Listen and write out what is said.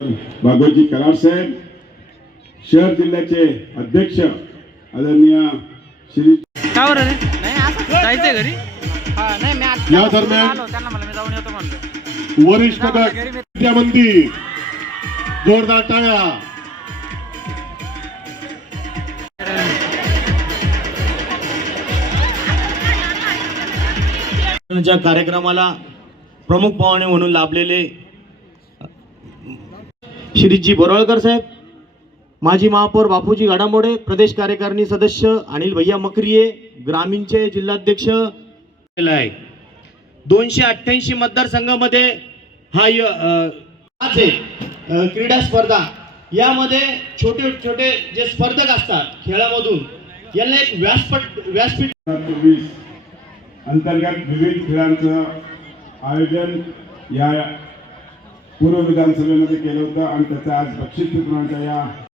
भागवतजी कराड साहेब, शहर जिल्ह्याचे अध्यक्ष आदरणीय श्री जायचंय घरी या दरम्यान वरिष्ठ मंदी जोरदार टाळ्या. कार्यक्रमाला प्रमुख पाहुणे म्हणून लाभलेले श्रीजी बोरळकर साहेब, माजी महापौर बापूजी घाडामोडे, प्रदेश कार्यकारिणी सदस्य अनिल भैया मकरिये, ग्रामीणचे जिल्हाध्यक्ष. 288 मतदारसंघामध्ये हा क्रीडा स्पर्धा, यामध्ये छोटे छोटे जे स्पर्धक असतात खेळामधून यांना एक व्यासपीठ 2024 अंतर्गत विविध खेळांचं आयोजन या पूर्व विधानसभेमध्ये केलं होतं आणि त्याचा आज बक्षीस वितरणाच्या या